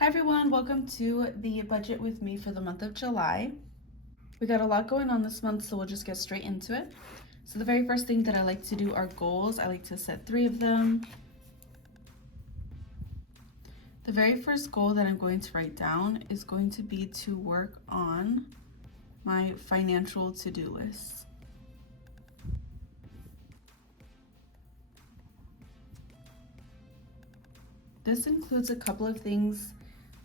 Hi everyone, welcome to the budget with me for the month of July. We got a lot going on this month, so we'll just get straight into it. So the very first thing that I like to do are goals. I like to set 3 of them. The very first goal that I'm going to write down is going to be to work on my financial to-do list. This includes a couple of things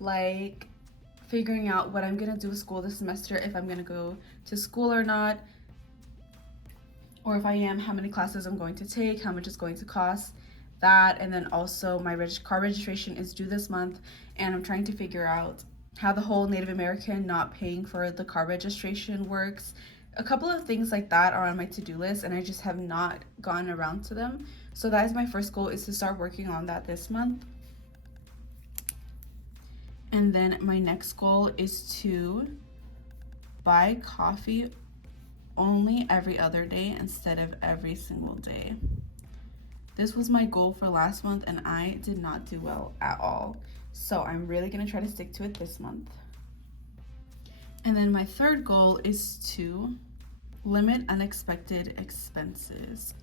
like figuring out what I'm gonna do with school this semester, if I'm gonna go to school or not, or if I am, how many classes I'm going to take, how much it's going to cost, that, and then also my car registration is due this month, and I'm trying to figure out how the whole Native American not paying for the car registration works. A couple of things like that are on my to-do list, and I just have not gotten around to them. So that is my first goal, is to start working on that this month. And then my next goal is to buy coffee only every other day instead of every single day. This was my goal for last month and I did not do well at all. So I'm really gonna try to stick to it this month. And then my third goal is to limit unexpected expenses.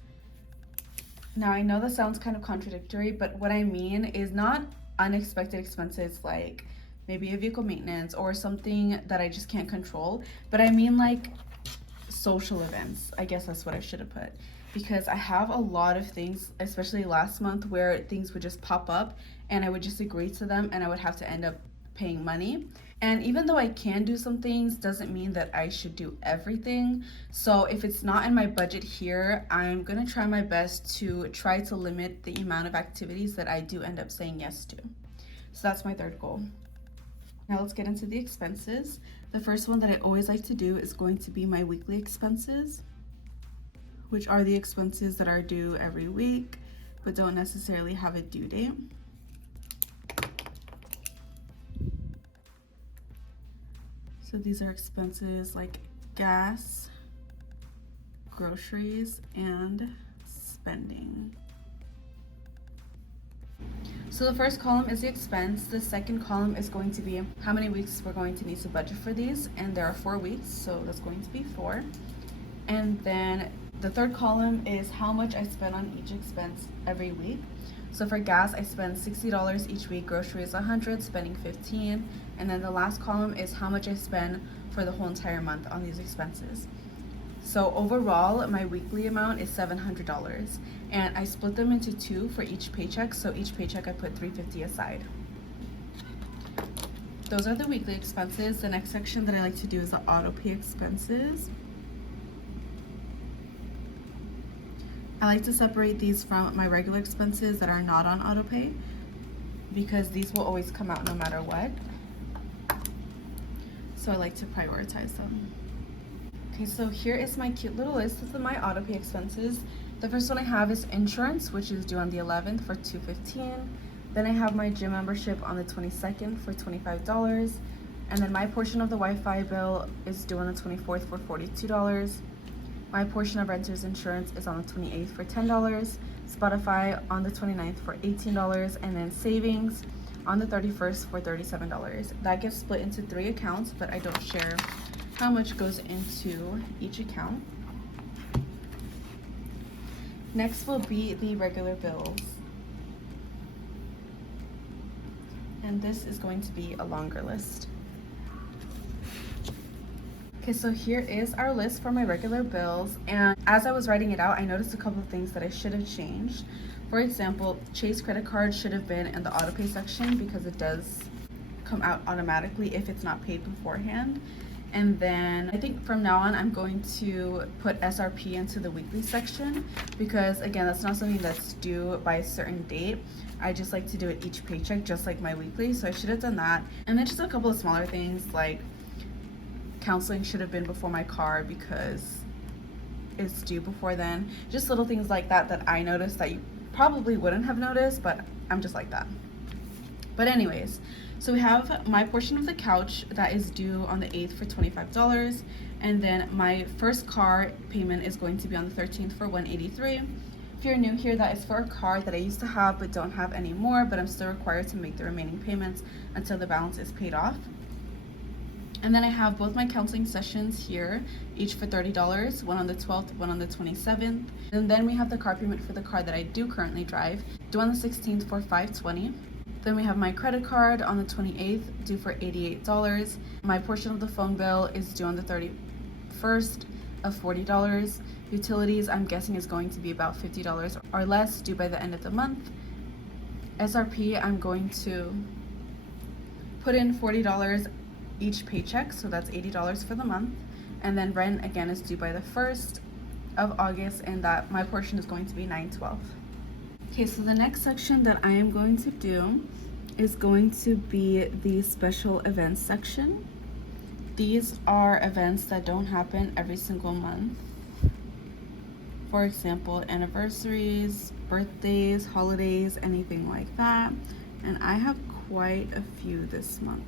Now I know that sounds kind of contradictory, but what I mean is not unexpected expenses like maybe a vehicle maintenance or something that I just can't control, but I mean like social events. I guess that's what I should have put, because I have a lot of things, especially last month, where things would just pop up and I would just agree to them and I would have to end up paying money. And even though I can do some things, doesn't mean that I should do everything. So if it's not in my budget here, I'm gonna try my best to try to limit the amount of activities that I do end up saying yes to. So that's my third goal. Now let's get into the expenses. The first one that I always like to do is going to be my weekly expenses, which are the expenses that are due every week, but don't necessarily have a due date. So these are expenses like gas, groceries, and spending. So the first column is the expense. The second column is going to be how many weeks we're going to need to budget for these, and there are 4 weeks, so that's going to be 4. And then the third column is how much I spend on each expense every week. So for gas, I spend $60 each week, groceries $100, spending $15, and then the last column is how much I spend for the whole entire month on these expenses. So overall, my weekly amount is $700, and I split them into 2 for each paycheck. So each paycheck I put $350 aside. Those are the weekly expenses. The next section that I like to do is the auto pay expenses. I like to separate these from my regular expenses that are not on auto pay, because these will always come out no matter what. So I like to prioritize them. Okay, so here is my cute little list of my auto pay expenses. The first one I have is insurance, which is due on the 11th for $215. Then I have my gym membership on the 22nd for $25. And then my portion of the Wi-Fi bill is due on the 24th for $42. My portion of renter's insurance is on the 28th for $10. Spotify on the 29th for $18. And then savings on the 31st for $37. That gets split into 3 accounts, but I don't share how much goes into each account. Next will be the regular bills. And this is going to be a longer list. Okay, so here is our list for my regular bills. And as I was writing it out, I noticed a couple of things that I should have changed. For example, Chase credit card should have been in the auto pay section because it does come out automatically if it's not paid beforehand. And then I think from now on, I'm going to put SRP into the weekly section, because again, that's not something that's due by a certain date. I just like to do it each paycheck, just like my weekly. So I should have done that. And then just a couple of smaller things like counseling should have been before my car because it's due before then. Just little things like that that I noticed that you probably wouldn't have noticed, but I'm just like that. But anyways, so we have my portion of the couch that is due on the 8th for $25. And then my first car payment is going to be on the 13th for $183. If you're new here, that is for a car that I used to have but don't have anymore, but I'm still required to make the remaining payments until the balance is paid off. And then I have both my counseling sessions here, each for $30, one on the 12th, one on the 27th. And then we have the car payment for the car that I do currently drive, due on the 16th for $520. Then we have my credit card on the 28th, due for $88. My portion of the phone bill is due on the 31st of $40. Utilities, I'm guessing, is going to be about $50 or less, due by the end of the month. SRP, I'm going to put in $40 each paycheck, so that's $80 for the month. And then rent, again, is due by the 1st of August, and that my portion is going to be $912. Okay, so the next section that I am going to do is going to be the special events section. These are events that don't happen every single month. For example, anniversaries, birthdays, holidays, anything like that. And I have quite a few this month.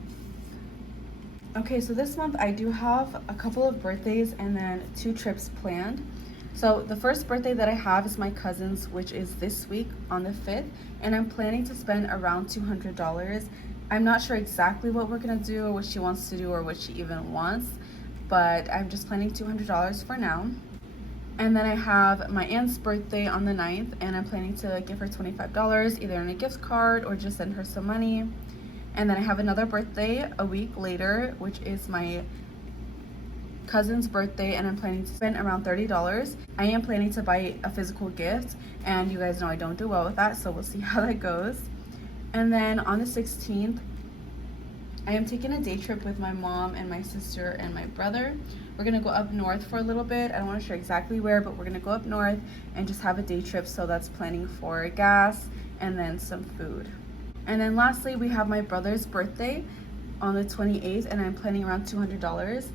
Okay, so this month I do have a couple of birthdays and then 2 trips planned. So the first birthday that I have is my cousin's, which is this week on the 5th, and I'm planning to spend around $200. I'm not sure exactly what we're gonna do or what she wants to do or what she even wants, but I'm just planning $200 for now. And then I have my aunt's birthday on the 9th, and I'm planning to give her $25, either in a gift card or just send her some money. And then I have another birthday a week later, which is my cousin's birthday, and I'm planning to spend around $30. I am planning to buy a physical gift, and you guys know I don't do well with that, so we'll see how that goes. And then on the 16th, I am taking a day trip with my mom and my sister and my brother. We're gonna go up north for a little bit. I don't want to share exactly where, but we're gonna go up north and just have a day trip, so that's planning for gas and then some food. And then lastly, we have my brother's birthday on the 28th, and I'm planning around $200.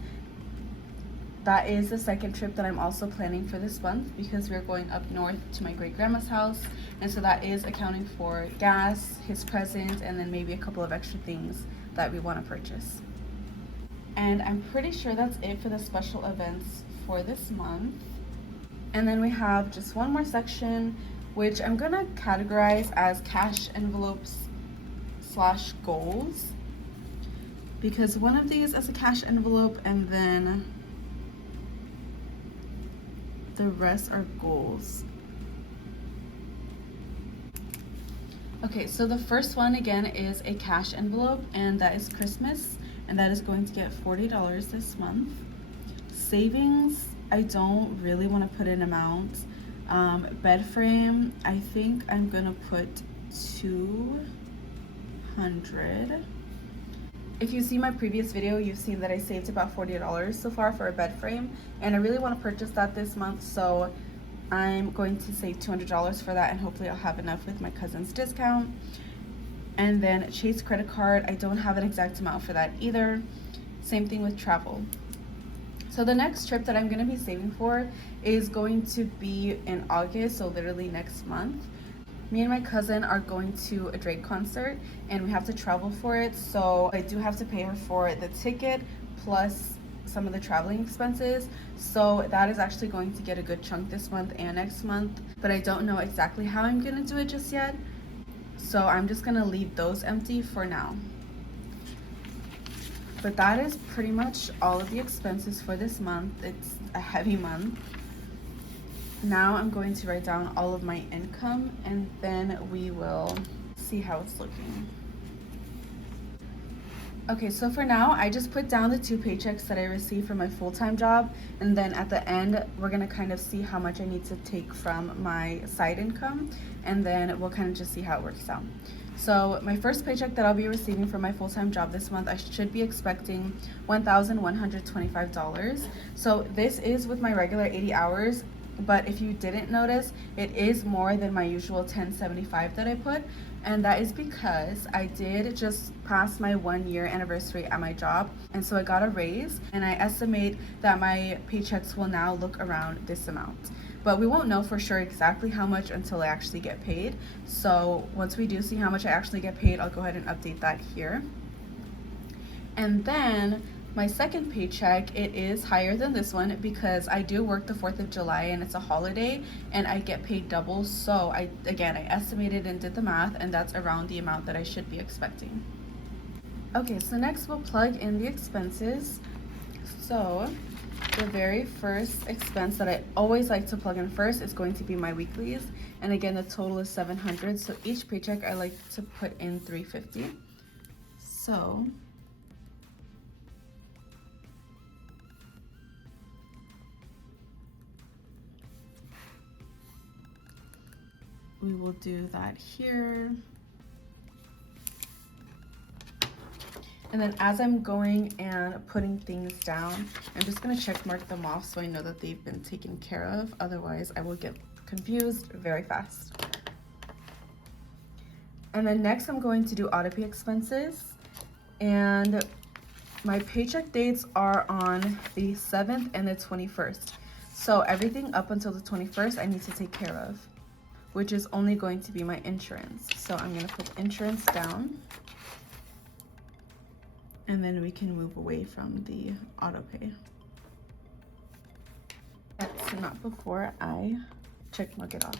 That is the second trip that I'm also planning for this month, because we're going up north to my great grandma's house, and so that is accounting for gas, his present, and then maybe a couple of extra things that we want to purchase. And I'm pretty sure that's it for the special events for this month. And then we have just one more section, which I'm gonna categorize as cash envelopes / goals, because one of these is a cash envelope and then the rest are goals. Okay, so the first one again is a cash envelope, and that is Christmas, and that is going to get $40 this month. Savings, I don't really want to put an amount. Bed frame, I think I'm gonna put 200. If you see my previous video, you've seen that I saved about $40 so far for a bed frame, and I really want to purchase that this month, so I'm going to save $200 for that, and hopefully I'll have enough with my cousin's discount. And then Chase credit card, I don't have an exact amount for that either. Same thing with travel. So the next trip that I'm going to be saving for is going to be in August, so literally next month. Me and my cousin are going to a Drake concert, and we have to travel for it, so I do have to pay her for the ticket plus some of the traveling expenses. So that is actually going to get a good chunk this month and next month, but I don't know exactly how I'm going to do it just yet, so I'm just going to leave those empty for now. But that is pretty much all of the expenses for this month. It's a heavy month. Now I'm going to write down all of my income, and then we will see how it's looking. Okay, so for now, I just put down the 2 paychecks that I received from my full-time job, and then at the end, we're gonna kind of see how much I need to take from my side income, and then we'll kind of just see how it works out. So my first paycheck that I'll be receiving from my full-time job this month, I should be expecting $1,125. So this is with my regular 80 hours, but if you didn't notice, it is more than my usual $10.75 that I put, and that is because I did just pass my 1-year anniversary at my job, and so I got a raise, and I estimate that my paychecks will now look around this amount. But we won't know for sure exactly how much until I actually get paid. So once we do see how much I actually get paid, I'll go ahead and update that here. And then My second paycheck, it is higher than this one because I do work the 4th of July and it's a holiday and I get paid double. So I estimated and did the math, and that's around the amount that I should be expecting. Okay, so next we'll plug in the expenses. So the very first expense that I always like to plug in first is going to be my weeklies. And again, the total is $700. So each paycheck I like to put in $350. So we will do that here. And then as I'm going and putting things down, I'm just gonna check mark them off so I know that they've been taken care of. Otherwise, I will get confused very fast. And then next I'm going to do auto pay expenses. And my paycheck dates are on the 7th and the 21st. So everything up until the 21st I need to take care of, which is only going to be my insurance. So I'm gonna put insurance down. And then we can move away from the auto pay. That's not before I check mark it off.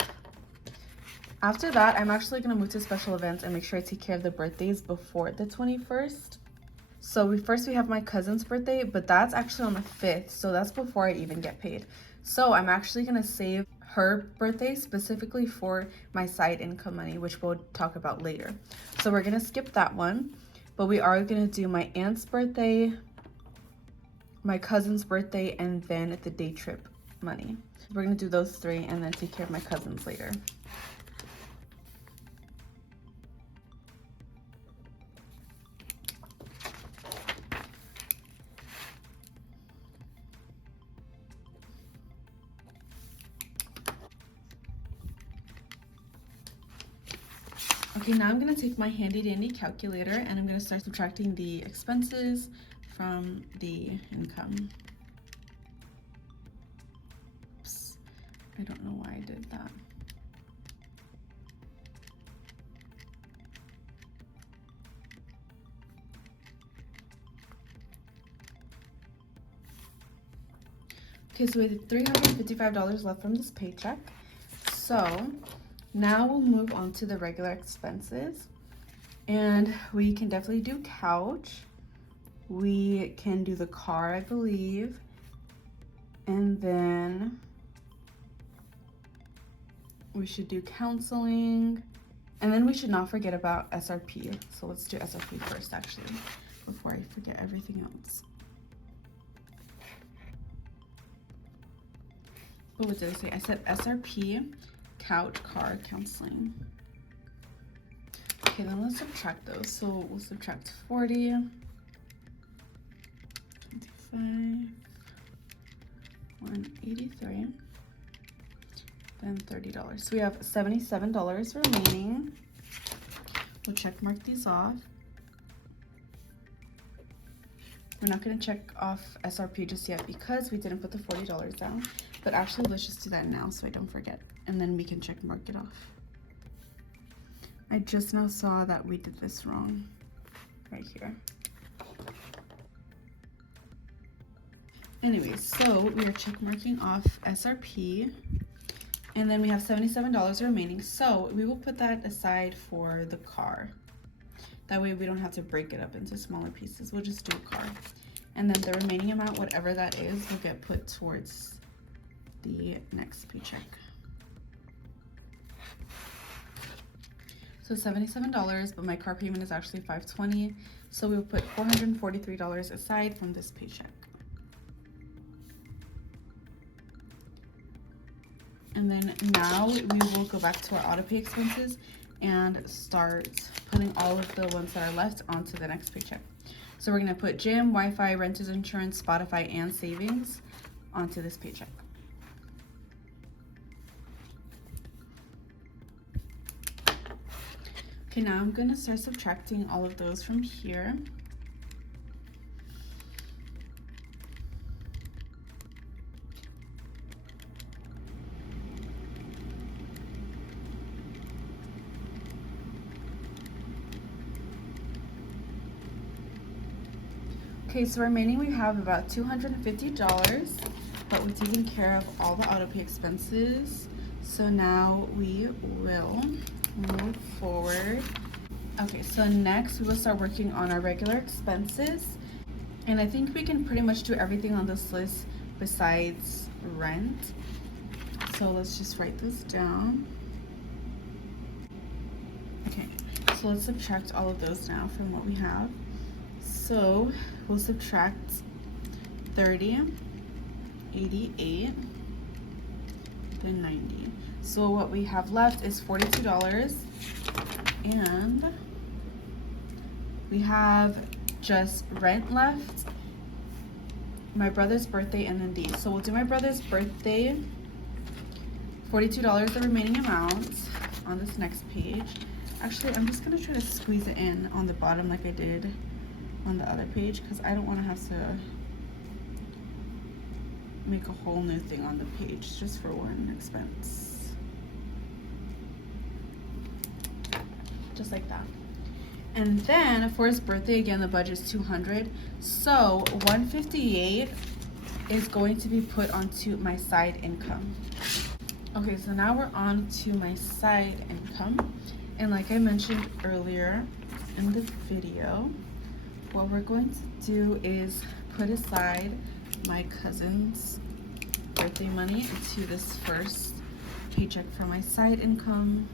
After that, I'm actually gonna move to special events and make sure I take care of the birthdays before the 21st. So we have my cousin's birthday, but that's actually on the 5th, so that's before I even get paid. So I'm actually gonna save her birthday specifically for my side income money, which we'll talk about later. So we're gonna skip that one, but we are gonna do my aunt's birthday, my cousin's birthday, and then the day trip money. We're gonna do those three and then take care of my cousins later. Okay, now I'm gonna take my handy dandy calculator and I'm gonna start subtracting the expenses from the income. Oops, I don't know why I did that. Okay, so we have $355 left from this paycheck. So now we'll move on to the regular expenses, and we can definitely do couch. We can do the car, I believe, and then we should do counseling, and then we should not forget about SRP. So let's do SRP first, actually, before I forget everything else. Oh, what did I say? I said SRP, couch, car, counseling. Okay, then let's subtract those. So we'll subtract 40, 25, 183, then $30. So we have $77 remaining. We'll check mark these off. We're not gonna check off SRP just yet because we didn't put the $40 down. But actually, let's just do that now so I don't forget. And then we can check mark it off. I just now saw that we did this wrong right here. Anyways, so we are check marking off SRP, and then we have $77 remaining. So we will put that aside for the car. That way we don't have to break it up into smaller pieces. We'll just do a car. And then the remaining amount, whatever that is, will get put towards the next paycheck. So $77, but my car payment is actually $520. So we'll put $443 aside from this paycheck. And then now we will go back to our auto pay expenses and start putting all of the ones that are left onto the next paycheck. So we're gonna put gym, Wi-Fi, renter's insurance, Spotify, and savings onto this paycheck. Okay, now I'm gonna start subtracting all of those from here. Okay, so remaining we have about $250, but we've taken care of all the auto pay expenses. So now we will move forward. Okay, so next we will start working on our regular expenses. And I think we can pretty much do everything on this list besides rent. So let's just write this down. Okay, so let's subtract all of those now from what we have. So we'll subtract 30, 88, then 90. So what we have left is $42, and we have just rent left, my brother's birthday, and then these. So we'll do my brother's birthday, $42, the remaining amount, on this next page. Actually, I'm just gonna try to squeeze it in on the bottom like I did on the other page, because I don't want to have to make a whole new thing on the page just for one expense. Just like that. And then for his birthday, again, the budget is $200. So $158 is going to be put onto my side income. Okay, so now we're on to my side income. And like I mentioned earlier in the video, what we're going to do is put aside my cousin's birthday money into this first paycheck for my side income.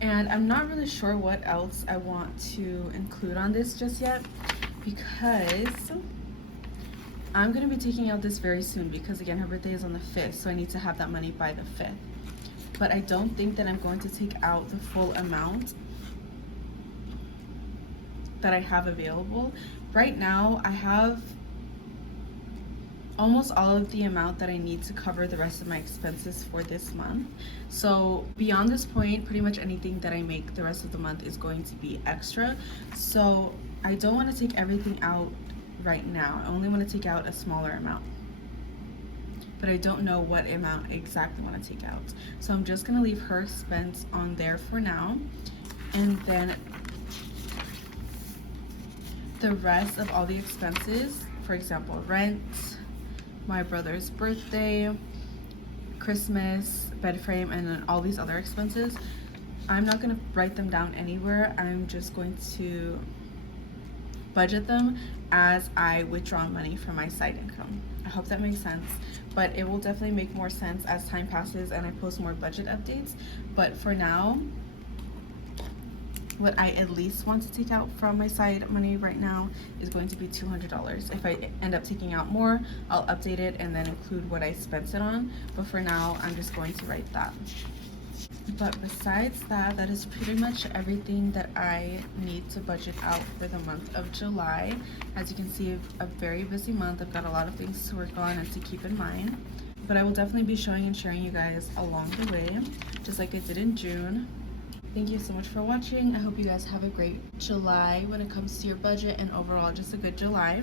And I'm not really sure what else I want to include on this just yet, because I'm going to be taking out this very soon, because again, her birthday is on the 5th, so I need to have that money by the 5th. But I don't think that I'm going to take out the full amount that I have available. Right now, I have almost all of the amount that I need to cover the rest of my expenses for this month. So beyond this point, pretty much anything that I make the rest of the month is going to be extra. So I don't want to take everything out right now. I only want to take out a smaller amount, but I don't know what amount exactly I want to take out. So I'm just going to leave her expense on there for now, and then the rest of all the expenses, for example, rent, my brother's birthday, Christmas, bed frame, and then all these other expenses, I'm not going to write them down anywhere. I'm just going to budget them as I withdraw money from my side income. I hope that makes sense, but it will definitely make more sense as time passes and I post more budget updates. But for now, what I at least want to take out from my side money right now is going to be $200. If I end up taking out more, I'll update it and then include what I spent it on. But for now, I'm just going to write that. But besides that, that is pretty much everything that I need to budget out for the month of July. As you can see, a very busy month. I've got a lot of things to work on and to keep in mind. But I will definitely be showing and sharing you guys along the way, just like I did in June. Thank you so much for watching. I hope you guys have a great July when it comes to your budget, and overall just a good July.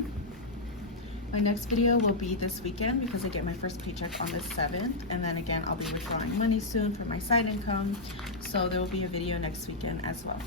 My next video will be this weekend because I get my first paycheck on the 7th, and then again I'll be withdrawing money soon for my side income, so there will be a video next weekend as well.